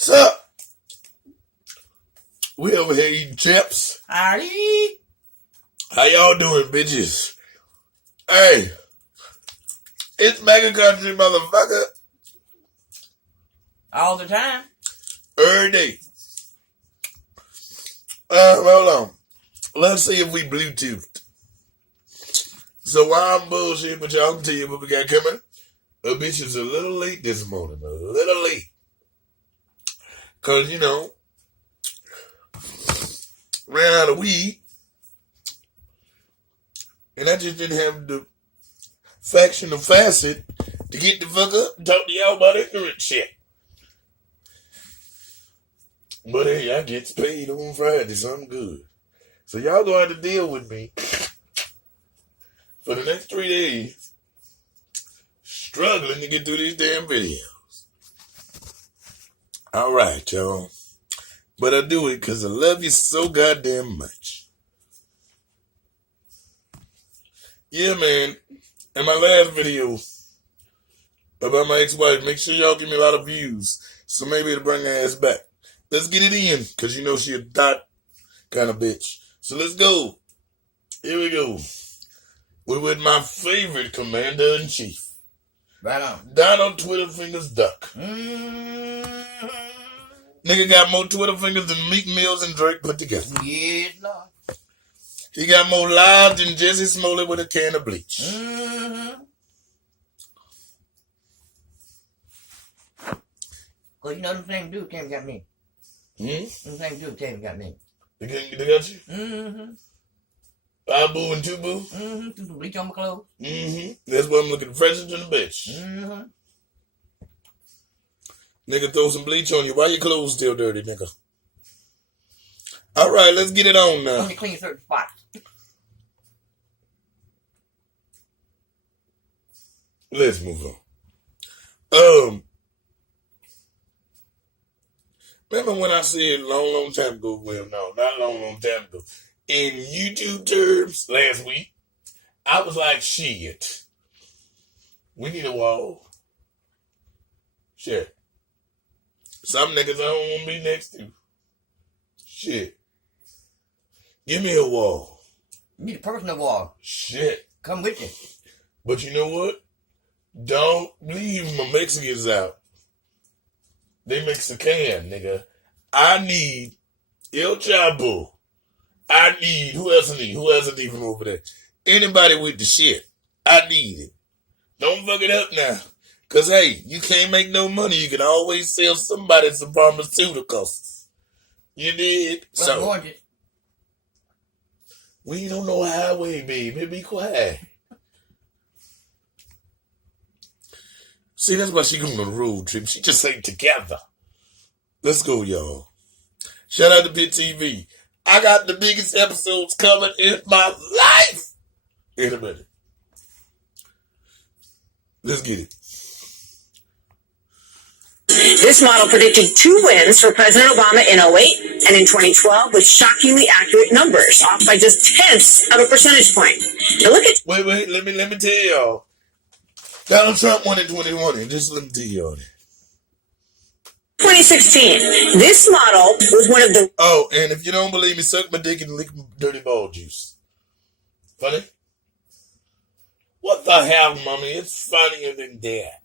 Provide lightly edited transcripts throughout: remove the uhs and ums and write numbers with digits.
Sup? We over here eating chips. Howdy. How y'all doing, bitches? Hey, it's Mega Country, motherfucker. All the time. Every day. Hold on. Let's see if we Bluetoothed. So while I'm bullshit, but y'all can tell you what we got coming. A bitch is a little late this morning. A little late. Because, ran out of weed. And I just didn't have the faction of facet to get the fuck up and talk to y'all about ignorant shit. But hey, I get paid on Friday, so I'm good. So y'all gonna have to deal with me for the next 3 days, struggling to get through these damn videos. All right, y'all. But I do it because I love you so goddamn much. Yeah, man. In my last video about my ex-wife, make sure y'all give me a lot of views. So maybe it'll bring her ass back. Let's get it in, because you know she a dot kind of bitch. So let's go. Here we go. We're with my favorite commander-in-chief. Right on. Donald Twitter Fingers Duck. Nigga got more Twitter fingers than Meek Mills and Drake put together. Yes, Lord. He got more lives than Jesse Smollett with a can of bleach. Well, you know them same dude came and got me. Them same dude came and got me. They got you? Abu and Tubu? Threw some bleach on my clothes. That's why I'm looking fresher than a bitch. Nigga, throw some bleach on you. Why your clothes still dirty, nigga? All right, let's get it on now. Let me clean certain spots. Let's move on. Remember when I said long time ago? Well, no, not long time ago. In YouTube terms, last week, I was like, shit. We need a wall. Shit. Some niggas I don't want to be next to. Shit. Give me a wall. You need a personal wall. Shit. Come with you. But you know what? Don't leave my Mexicans out. They Mexican, nigga. I need El Chapo. I need, who else I need? Who else I need from over there? Anybody with the shit. I need it. Don't fuck it up now. Because, hey, you can't make no money. You can always sell somebody some pharmaceuticals. You did? So, we ain't on no highway, baby. Be quiet. See, that's why she going on a road trip. She just ain't together. Let's go, y'all. Shout out to Pit TV. I got the biggest episodes coming in my life. In a minute. Let's get it. This model predicted 2 wins for President Obama in 2008 and in 2012 with shockingly accurate numbers, off by just tenths of a percentage point. Now look at... Wait, let me tell y'all. Donald Trump won in 2020. Just let me tell y'all that. 2016. This model was one of the... Oh, and if you don't believe me, suck my dick and lick my dirty ball juice. Funny? What the hell, mommy? It's funnier than that.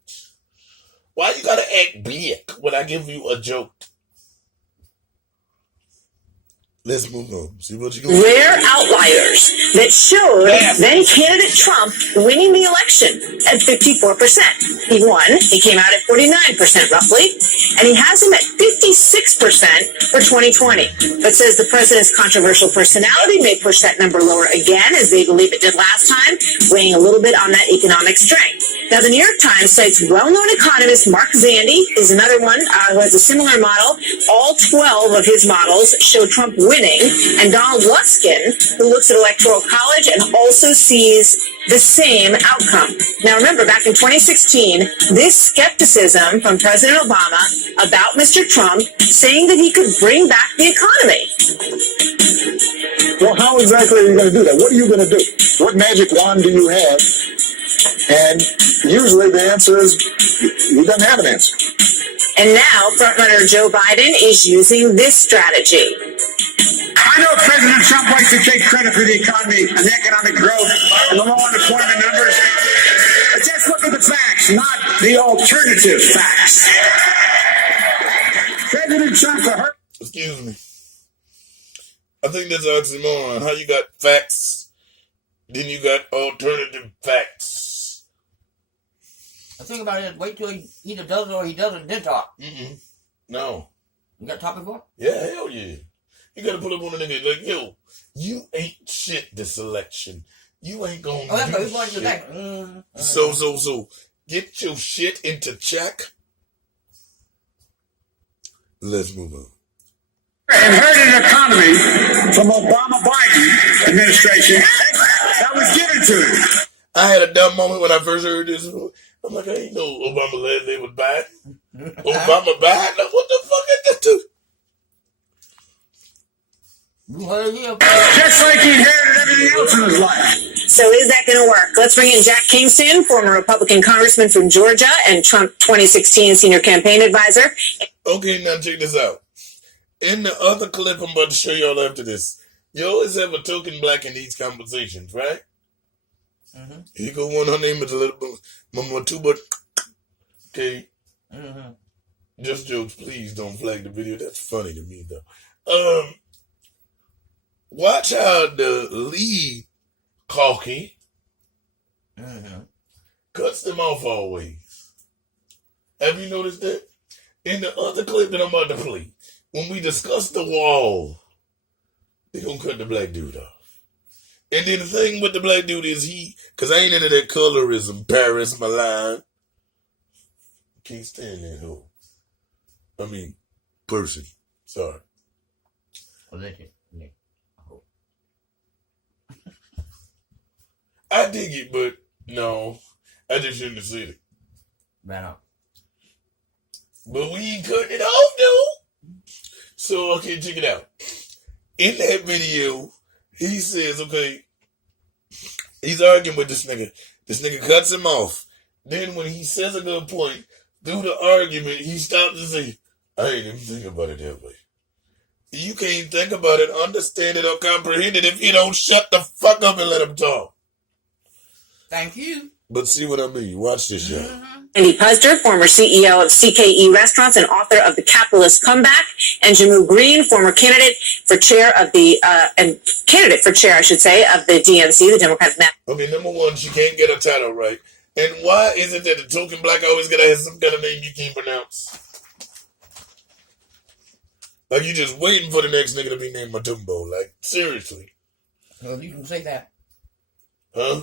Why you gotta act big when I give you a joke? Let's move on. See what you gonna rare outliers that showed then candidate Trump winning the election at 54%. He won. He came out at 49% roughly, and he has him at 56% for 2020. But says the president's controversial personality may push that number lower again, as they believe it did last time, weighing a little bit on that economic strength. Now, the New York Times cites well-known economist Mark Zandi is another one who has a similar model. All 12 of his models show Trump winning, and Donald Luskin, who looks at Electoral College and also sees the same outcome. Now, remember, back in 2016, this skepticism from President Obama about Mr. Trump saying that he could bring back the economy. Well, how exactly are you going to do that? What are you going to do? What magic wand do you have? And usually the answer is he doesn't have an answer. And now frontrunner Joe Biden is using this strategy. I know President Trump likes to take credit for the economy and the economic growth and the low unemployment numbers. But just look at the facts, not the alternative facts. President Trump's a hurt. Excuse me. I think that's oxymoron. How you got facts, then you got alternative facts. The thing about it is, wait till he either does it or he doesn't, then talk. No. You got to talk before? Yeah, hell yeah. You gotta put up on the nigga like, yo, you ain't shit this election. You ain't gonna Oh, that's do what he's going to do shit. next. So, get your shit into check. Let's move on. Inherited economy from Obama-Biden administration that was given to him. I had a dumb moment when I first heard this. I'm like, I ain't know Obama led there with Biden. Obama Biden? What the fuck is that to? You heard him. Just like he inherited everything else in his life. So is that going to work? Let's bring in Jack Kingston, former Republican congressman from Georgia and Trump 2016 senior campaign advisor. Okay, now check this out. In the other clip I'm about to show y'all after this, you always have a token black in these conversations, right? Here go one, her name is a little bit, Mama Tuba. Okay. Just jokes, please don't flag the video. That's funny to me, though. Watch how the lead Calky cuts them off always. Have you noticed that? In the other clip that I'm about to play, when we discuss the wall, they gonna cut the black dude off. And then the thing with the black dude is because I ain't into that colorism, Paris, Milan. Can't stand that hoe. I mean, person. Sorry. I dig it, but no, I just shouldn't have said it. Man up. But we ain't cutting it off, though. So, okay, check it out. In that video, he says, okay, he's arguing with this nigga. This nigga cuts him off. Then when he says a good point, through the argument, he stops and says, I ain't even think about it that way. You can't think about it, understand it, or comprehend it if you don't shut the fuck up and let him talk. Thank you. But see what I mean? Watch this, y'all. Andy Puzder, former CEO of CKE Restaurants and author of The Capitalist Comeback, and Jammu Green, former candidate for chair of the of the DNC, the Democratic National. Okay, number one, she can't get a title right. And why is it that the token black always gotta have some kind of name you can't pronounce? Like you just waiting for the next nigga to be named Matumbo. Like, seriously. Well, you can say that. Huh?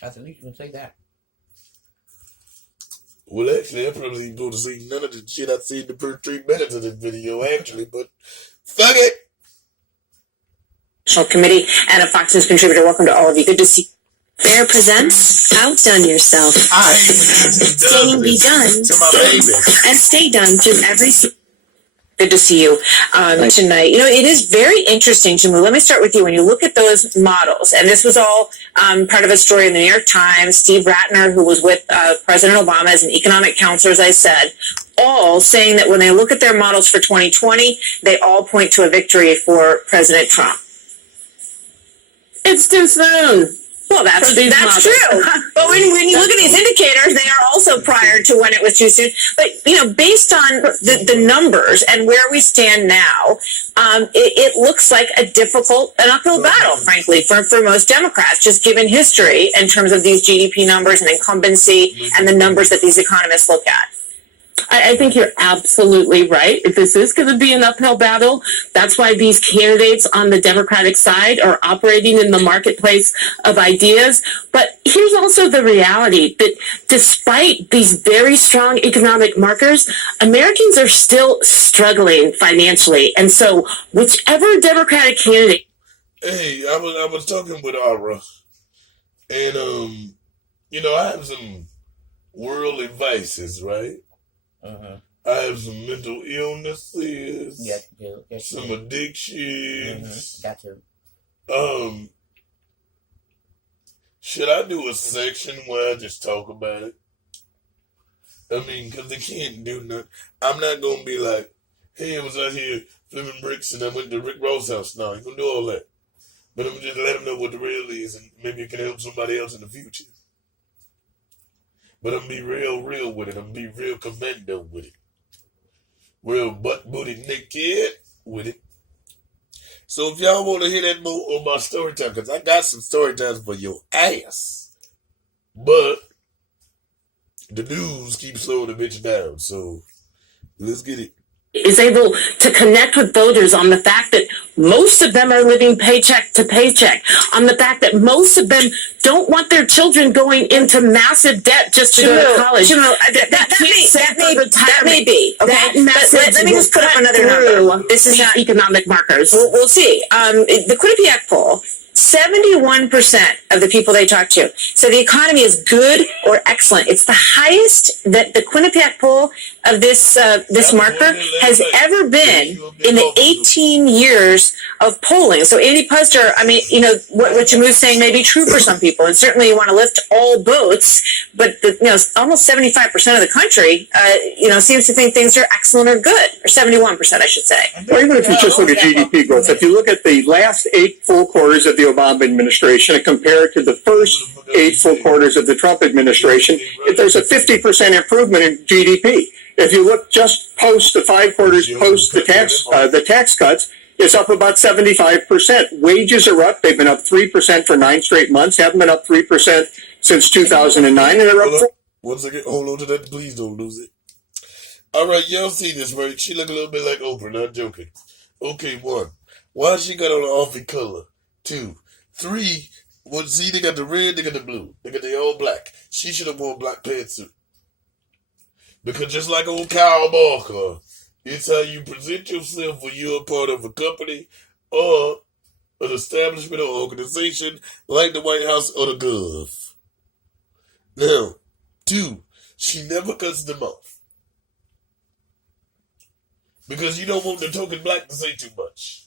At least you can say that. Well, actually, I probably ain't going to see none of the shit I seen the first 3 minutes of this video, actually, but fuck it. National Committee and a Fox News contributor. Welcome to all of you. Good to see you. Fair presents Outdone Yourself. I hate when Saying be done to my baby. and stay done through every. Good to see you tonight. You know, it is very interesting, Jammu. Let me start with you. When you look at those models, and this was all part of a story in the New York Times, Steve Ratner, who was with President Obama as an economic counselor, as I said, all saying that when they look at their models for 2020, they all point to a victory for President Trump. It's too soon. Well, that's true. But when you look at these indicators, they are also prior to when it was too soon. But, you know, based on the numbers and where we stand now, it looks like an uphill battle, frankly, for most Democrats, just given history in terms of these GDP numbers and incumbency and the numbers that these economists look at. I think you're absolutely right. If this is going to be an uphill battle, that's why these candidates on the Democratic side are operating in the marketplace of ideas. But here's also the reality that despite these very strong economic markers, Americans are still struggling financially. And so whichever Democratic candidate... Hey, I was talking with Aura, and, you know, I have some worldly vices, right? I have some mental illnesses. Yes, you do. Some addictions. Got to. Should I do a section where I just talk about it? I mean, because they can't do nothing. I'm not going to be like, hey, I was out here flipping bricks and I went to Rick Ross' house. No, you can do all that. But I'm just let them know what the real is and maybe it can help somebody else in the future. But I'm going to be real with it. I'm going to be real commando with it. Real butt-booty naked with it. So if y'all want to hear that more on my story time, because I got some story times for your ass. But the news keeps slowing the bitch down. So let's get it. Is able to connect with voters on the fact that most of them are living paycheck to paycheck, on the fact that most of them don't want their children going into massive debt just to go to college. That may be. Okay, That but message let me just put up another number. This is not economic markers. We'll see. The Quinnipiac poll, 71% of the people they talked to said the economy is good or excellent. It's the highest that the Quinnipiac poll of this marker has ever been in the 18 years of polling. So Andy Puster, I mean, what Jamoo's saying may be true for some people, and certainly you want to lift all boats, but almost 75% of the country, seems to think things are excellent or good, or 71%, I should say. Or even if you just look at GDP growth, if you look at the last 8 full quarters of the Obama administration and compare it to the first 8 full quarters of the Trump administration, there's a 50% improvement in GDP. If you look just post the 5 quarters post the tax cuts, it's up about 75%. Wages are up. They've been up 3% for 9 straight months. Haven't been up 3% since 2009, and they're up. Once again, hold on to that. Please don't lose it. All right, y'all see this, right? She look a little bit like Oprah, not joking. Okay, 1. Why she got on an offy color? 2. 3. Well, see, they got the red, they got the blue. They got the all black. She should have worn black pantsuit. Because just like old Kyle Barker, it's how you present yourself when you're a part of a company or an establishment or organization like the White House or the Gov. Now, 2, she never cuts them off. Because you don't want the token black to say too much.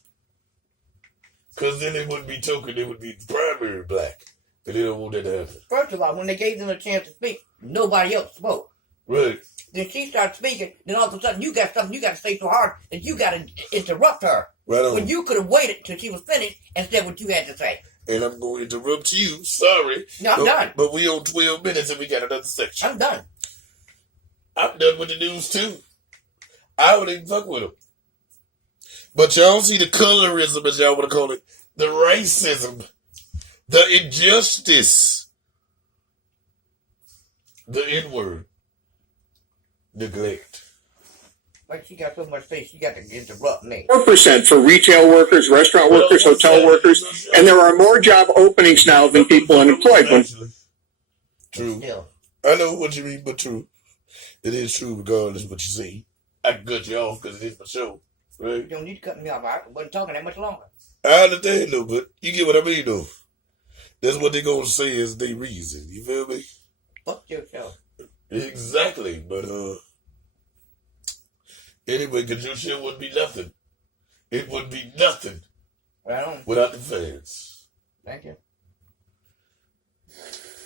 Because then it wouldn't be token, it would be primary black. And they don't want that to happen. First of all, when they gave them a chance to speak, nobody else spoke. Right. Then she starts speaking, then all of a sudden you got something you got to say so hard that you got to interrupt her. Right on. When you could have waited till she was finished and said what you had to say. And I'm going to interrupt you. Sorry. No, I'm done. But we on 12 minutes and we got another section. I'm done. I'm done with the news too. I wouldn't even fuck with them. But y'all see the colorism, as y'all want to call it, the racism, the injustice, the N-word, neglect. Like she got so much space, she got to interrupt me. 4% for retail workers, restaurant workers, hotel workers, and there are more job openings now than people unemployed. True. Still. I know what you mean, but true. It is true regardless of what you see. I can cut you off because it is my show, right? You don't need to cut me off. I wasn't talking that much longer. I understand though, but you get what I mean though. That's what they gonna say is their reason. You feel me? Fuck your show. Exactly, but anyway, because your shit wouldn't be nothing. It would be nothing Right on. without the fans. Thank you.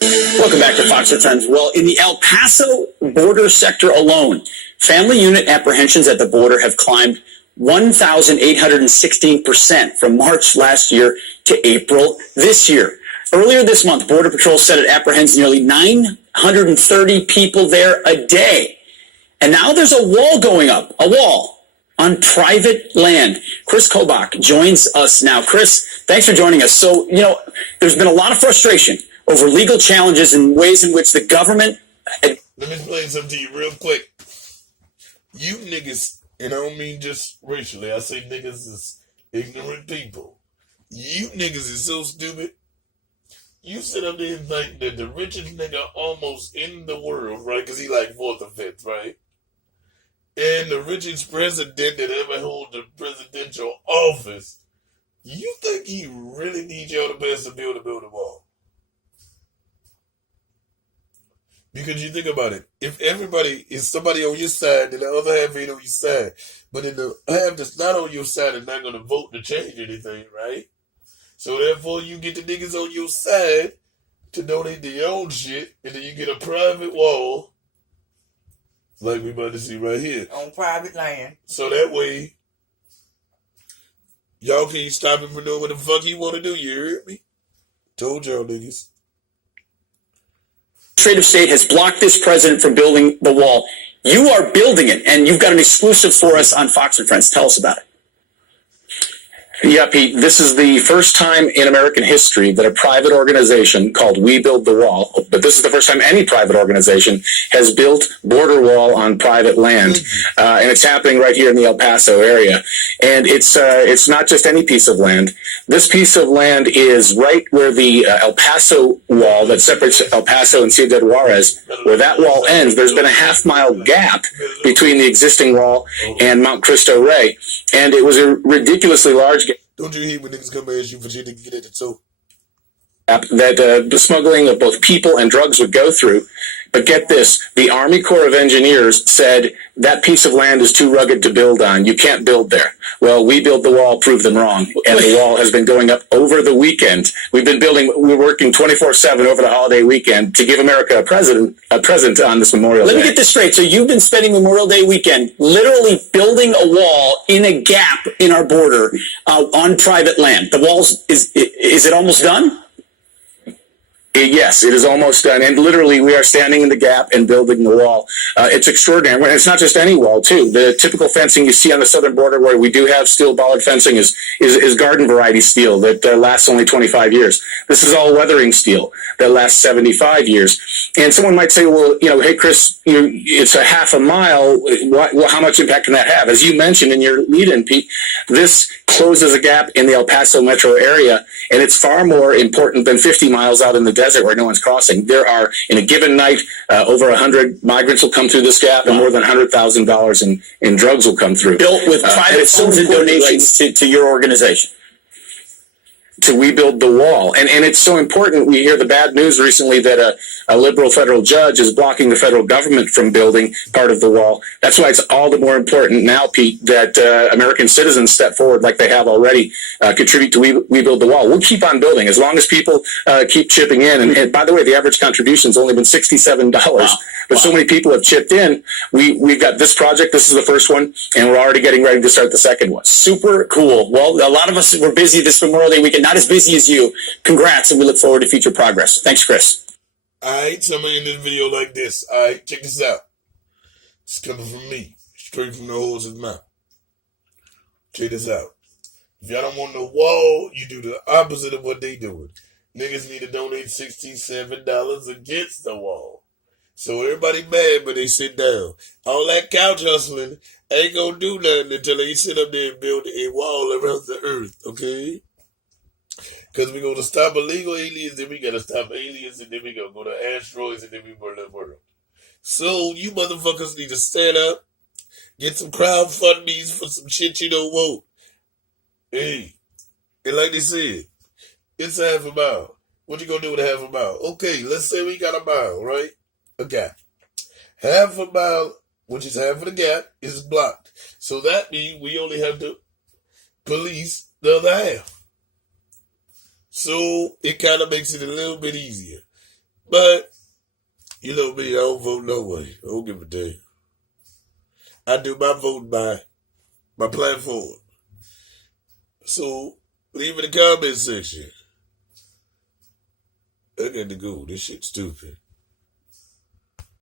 Welcome back to Fox and Friends. Well, in the El Paso border sector alone, family unit apprehensions at the border have climbed 1,816% from March last year to April this year. Earlier this month, Border Patrol said it apprehends nearly 930 people there a day. And now there's a wall going up, a wall on private land. Chris Kobach joins us now. Chris, thanks for joining us. So, there's been a lot of frustration over legal challenges and ways in which the government... Let me explain something to you real quick. You niggas, and I don't mean just racially, I say niggas is ignorant people. You niggas is so stupid. You sit up there and think that the richest nigga almost in the world, right? Because he like 4th or 5th, right? And the richest president that ever hold the presidential office, you think he really needs y'all to pass a bill to build a wall? Because you think about it, if everybody is somebody on your side, then the other half ain't on your side. But then the half that's not on your side is not going to vote to change anything, right? So therefore, you get the niggas on your side to donate their own shit, and then you get a private wall like we about to see right here. On private land. So that way, y'all can't stop him from doing what the fuck he want to do. You heard me? Told y'all niggas. Administrative state has blocked this president from building the wall. You are building it, and you've got an exclusive for us on Fox and Friends. Tell us about it. Yeah, Pete, this is the first time in American history that a private organization called We Build the Wall, but this is the first time any private organization has built border wall on private land, and it's happening right here in the El Paso area. And it's not just any piece of land. This piece of land is right where the El Paso wall that separates El Paso and Ciudad Juarez, where that wall ends. There's been a half-mile gap between the existing wall and Mount Cristo Rey, and it was a ridiculously large gap. Don't you hate when niggas come and ask you for shit to get at it too? That the smuggling of both people and drugs would go through. But get this, the Army Corps of Engineers said that piece of land is too rugged to build on. You can't build there. Well, We Build the Wall proved them wrong, and the wall has been going up over the weekend. We're working 24/7 over the holiday weekend to give America a present on this Memorial Day. Let me get this straight. So you've been spending Memorial Day weekend literally building a wall in a gap in our border on private land. The walls, is it almost done? Yes, it is almost done. And literally, we are standing in the gap and building the wall. It's extraordinary. And it's not just any wall, too. The typical fencing you see on the southern border where we do have steel bollard fencing is garden variety steel that lasts only 25 years. This is all weathering steel that lasts 75 years. And someone might say, well, hey, Chris, it's a half a mile. How much impact can that have? As you mentioned in your lead-in, Pete, this closes a gap in the El Paso metro area, and it's far more important than 50 miles out in the desert where no one's crossing. There are, in a given night, over 100 migrants will come through this gap, and more than $100,000 in drugs will come through. Built with private funds and donations to your organization. To We Build the Wall. And it's so important. We hear the bad news recently that a liberal federal judge is blocking the federal government from building part of the wall. That's why it's all the more important now, Pete, that American citizens step forward like they have already, contribute to We Build the Wall. We'll keep on building as long as people keep chipping in. And by the way, the average contribution's only been $67. Wow. But so many people have chipped in. We've got this project. This is the first one, and we're already getting ready to start the second one. Super cool. Well, a lot of us were busy this Memorial Day weekend, not as busy as you. Congrats, and we look forward to future progress. Thanks, Chris. All right, somebody in this video like this. All right, check this out. It's coming from me, straight from the horse's mouth. Check this out. If y'all don't want no wall, you do the opposite of what they doing. Niggas need to donate $67 against the wall. So everybody mad, but they sit down. All that couch hustling ain't gonna do nothing until they sit up there and build a wall around the earth, okay? Because we're gonna stop illegal aliens, then we gotta stop aliens, and then we gonna go to asteroids, and then we burn the world. So you motherfuckers need to stand up, get some crowdfundings for some shit you don't want. Hey, and like they said, it's a half a mile. What you gonna do with a half a mile? Okay, let's say we got a mile, right? A gap. Half a mile, which is half of the gap, is blocked. So that means we only have to police the other half. So it kind of makes it a little bit easier. But, you know me, I don't vote no way. I don't give a damn. I do my vote by my platform. So, leave in the comment section. I got to go. This shit's stupid.